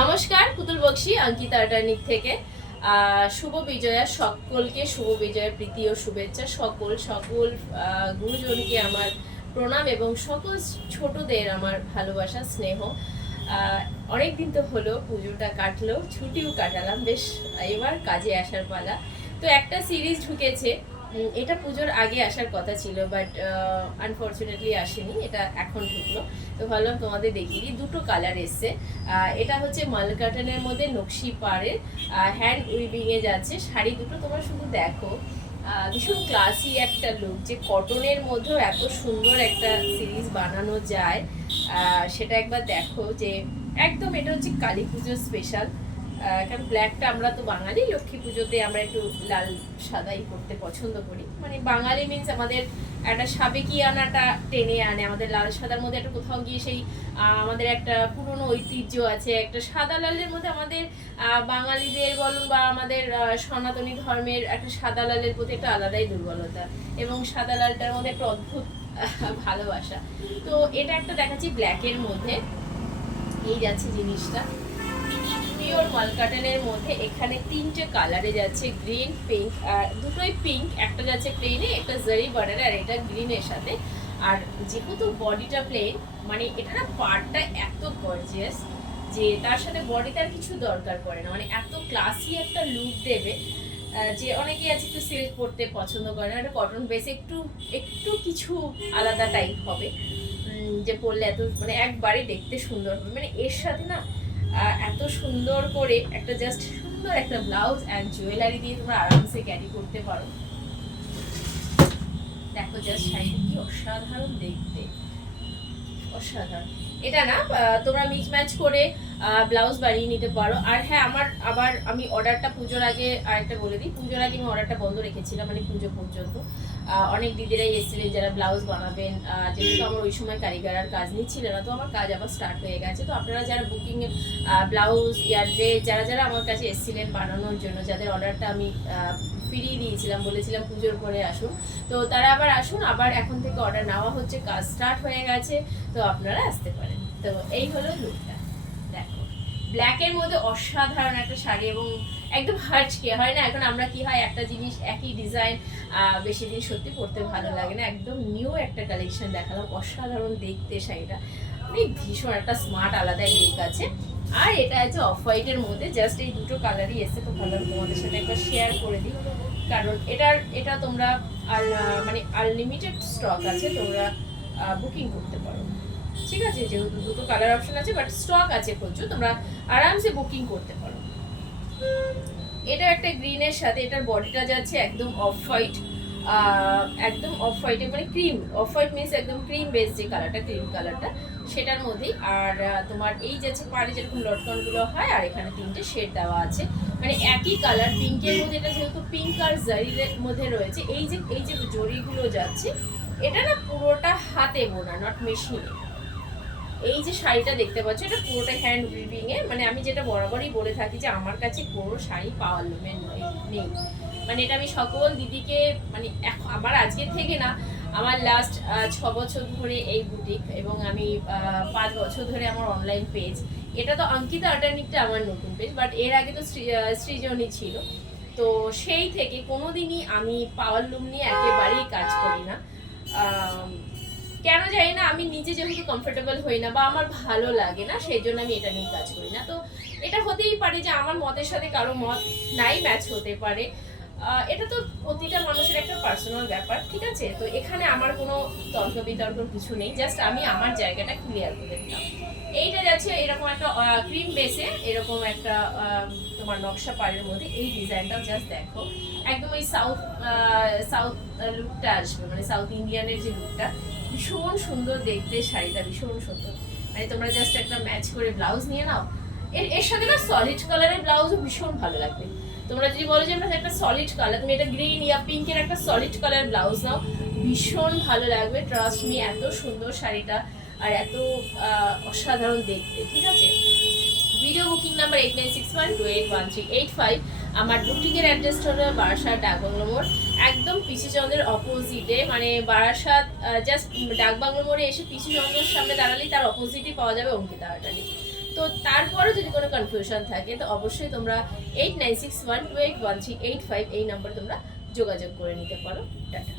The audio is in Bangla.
নমস্কার, পুতুল বক্সি অঙ্কিতা আটার্নিক থেকে। শুভ বিজয়া, সকলকে শুভ বিজয়ের প্রীতি ও শুভেচ্ছা। সকল গুরুজনকে আমার প্রণাম এবং সকল ছোটদের আমার ভালোবাসা স্নেহ। অনেক দিন তো হলো, পুজোটা কাটলো, ছুটিও কাটালাম, বেশ এবার কাজে আসার পালা। তো একটা সিরিজ ঢুকেছে, এটা পুজোর আগে আসার কথা ছিল, বাট আনফর্চুনেটলি আসেনি, এটা এখন ঢুকলো। তো ভাবলাম তোমাদের দেখিয়ে দিই। দুটো কালার এসছে। এটা হচ্ছে মাল কাটানের মধ্যে নকশি পাড়ের হ্যান্ড উইভিংয়ে যাচ্ছে শাড়ি দুটো। তোমরা শুধু দেখো, ভীষণ ক্লাসি একটা লুক, যে কটনের মধ্যেও এত সুন্দর একটা সিরিজ বানানো যায় সেটা একবার দেখো। যে একদম এটা হচ্ছে কালী পুজোর স্পেশাল, কারণ ব্ল্যাকটা আমরা তো বাঙালি, লক্ষ্মী পুজোতে আমরা একটু লাল সাদাই করতে পছন্দ করি। মানে বাঙালি মিন্স আমাদের একটা সাবেকিয়ানাটা টেনে আনে, আমাদের লাল সাদার মধ্যে একটা কোথাও গিয়ে সেই আমাদের একটা পুরনো ঐতিহ্য আছে। একটা সাদা লালের মধ্যে আমাদের বাঙালিদের বলুন বা আমাদের সনাতনী ধর্মের একটা সাদা লালের প্রতি একটা আলাদাই দুর্বলতা, এবং সাদা লালটার মধ্যে একটা অদ্ভুত ভালোবাসা। তো এটা একটা দেখাচ্ছি ব্ল্যাকের মধ্যে, এই যাচ্ছে জিনিসটা পিওর মাল কাটানের মধ্যে। এখানে তিনটে কালারে যাচ্ছে, গ্রিন, পিঙ্ক, আর দুটোই পিঙ্ক, একটা যাচ্ছে প্লেনে, একটা জারি বর্ডারে, আর এটা গ্রিনের সাথে। আর যেহেতু বডিটা প্লেন, মানে এটা না পার্টটা এত গর্জিয়াস যে তার সাথে বডিতে আর কিছু দরকার পড়ে না, মানে এত ক্লাসি একটা লুক দেবে। যে অনেকেই আছে একটু সিল্ক পরতে পছন্দ করে না, একটা কটন বেসে একটু একটু কিছু আলাদা টাইপ হবে, যে পরলে এত মানে একবারে দেখতে সুন্দর হবে। মানে এর সাথে না এত সুন্দর করে একটা জাস্ট সুন্দর একটা ব্লাউজ অ্যান্ড জুয়েলারি দিয়ে তোমরা আরামসে ক্যারি করতে পারো। দেখো জাস্ট শাড়িটা কি অসাধারণ দেখতে, অসাধারণ। এটা না তোমরা মিক্স ম্যাচ করে ব্লাউজ বানিয়ে নিতে পারো। আর হ্যাঁ, আমি অর্ডারটা পুজোর আগে আরেকটা বলে দিই, পুজোর আগে আমি অর্ডারটা বন্ধ রেখেছিলাম, মানে পুজো পর্যন্ত। অনেক দিদিরাই এসেছিলেন যারা ব্লাউজ বানাবেন, যেহেতু আমার ওই সময় কারিগর আর কাজ নিচ্ছিল না, তো আমার কাজ আবার স্টার্ট হয়ে গেছে। তো আপনারা যারা বুকিং ব্লাউজ ইয়ার ড্রেস যারা আমার কাছে এসেছিলেন বানানোর জন্য, যাদের অর্ডারটা আমি ফিরিয়ে দিয়েছিলাম, বলেছিলাম পুজোর পরে আসুন, তো তারা আবার আসুন, আবার এখন থেকে অর্ডার নেওয়া হচ্ছে, কাজ স্টার্ট হয়ে গেছে, তো আপনারা আসতে পারেন। তো এই হলো লুকটা, দেখো ব্ল্যাকের মধ্যে অসাধারণ একটা শাড়ি, এবং একদম হার্চকে হয় না। এখন আমরা কি হয়, একটা জিনিস একই ডিজাইন বেশি দিন সত্যি পরতে ভালো লাগে না, একদম নিউ একটা কালেকশন দেখালাম, অসাধারণ দেখতে শাড়িটা, মানে ভীষণ একটা স্মার্ট আলাদা লুক আছে। আর এটা আছে অফ হোয়াইটের মধ্যে, জাস্ট এই দুটো কালারই এসছে, তো ভাবলাম তোমাদের সাথে একবার শেয়ার করে দিই, কারণ এটা তোমরা মানে আনলিমিটেড স্টক আছে, তোমরা বুকিং করতে পারো, ঠিক আছে। যেহেতু দুটো কালার অপশন আছে, বাট স্টক আছে প্রচুর, তোমরা আরামসে বুকিং করতে পারো। এটা একটা গ্রিনের সাথে, এটার বডিটা যাচ্ছে একদম অফ হোয়াইট, একদম অফ হোয়াইটে, মানে ক্রিম, অফ হোয়াইট মিনস একদম ক্রিম বেস যে কালারটা, ক্রিম কালারটা সেটার মধ্যেই। আর তোমার এই যাচ্ছে পাড়ে যেরকম লটকনগুলো হয়, আর এখানে তিনটে শেড দেওয়া আছে, মানে একই কালার পিঙ্কের মধ্যে। এটা যেহেতু পিঙ্ক আর জারির মধ্যে রয়েছে, এই যে জরিগুলো যাচ্ছে, এটা না পুরোটা হাতে বোনা, নট মেশিনে। এই যে শাড়িটা দেখতে পাচ্ছ, এটা পুরোটা হ্যান্ড উইভিং এ, মানে আমি যেটা বরাবরই বলে থাকি যে আমার কাছে কোনো শাড়ি পাওয়ার লুমের নেই, মানে এটা আমি সকল দিদিকে, মানে আমার আজকে থেকে না, আমার লাস্ট 6 বছর ধরে এই বুটিক, এবং আমি 5 বছর ধরে আমার অনলাইন পেজ। এটা তো অঙ্কিতা আটার্নিকটা আমার নতুন পেজ, বাট এর আগে তো সৃজনী ছিল। তো সেই থেকে কোনোদিনই আমি পাওয়ার লুম নিয়ে একেবারেই কাজ করি না, কেন জানি না, আমি নিজে যেহেতু কমফোর্টেবল হই না বা আমার ভালো লাগে না, সেই জন্য আমি এটা নিয়ে কাজ করি না। তো এটা হতেই পারে যে আমার মতের সাথে কারো মত নাই ম্যাচ হতে পারে, এটা তো প্রতিটা মানুষের একটা পার্সোনাল ব্যাপার, ঠিক আছে। তো এখানে আমার কোনো তর্ক বিতর্ক কিছু নেই, জাস্ট আমি আমার জায়গাটা ক্লিয়ার করে দিলাম। এইটা যাচ্ছে এরকম একটা ক্রিম বেসে, এরকম একটা তোমার নকশা পাড়ের মধ্যে, এই ডিজাইনটাও জাস্ট দেখো, একদম ওই সাউথ লুকটা আসবে, মানে সাউথ ইন্ডিয়ানের যে লুকটা, ভীষণ সুন্দর দেখতে শাড়িটা, ভীষণ সুন্দর। মানে তোমরা জাস্ট একটা ম্যাচ করে ব্লাউজ নিয়ে নাও, এর সাথে না সলিড কালারের ব্লাউজও ভীষণ ভালো লাগবে। তোমরা যদি বলো যে একটা সলিড কালার, তুমি এটা গ্রিন ইয়া পিঙ্কের একটা সলিড কালার ব্লাউজ নাও, ভীষণ ভালো লাগবে, ট্রাস্ট মি। এত সুন্দর শাড়িটা আর এত অসাধারণ দেখতে, ঠিক আছে। Video booking number 8961281385। আমার বুকিংয়ের অ্যাড্রেসটা হলো বারাসাত ডাকবাংলো মোড়, একদম পিসিচন্দ্রের অপোজিটে, মানে বারাসাত জাস্ট ডাকবাংলো মোড়ে এসে পিসিচন্দ্রের সামনে দাঁড়ালেই তার অপোজিটই পাওয়া যাবে অঙ্কিতা আটার্নিক। তো তো তারপরে যদি কোনো কনফিউশন থাকে তো অবশ্যই তোমরা 8961281385 এই নম্বরে তোমরা যোগাযোগ করে নিতে পারো। টাটা।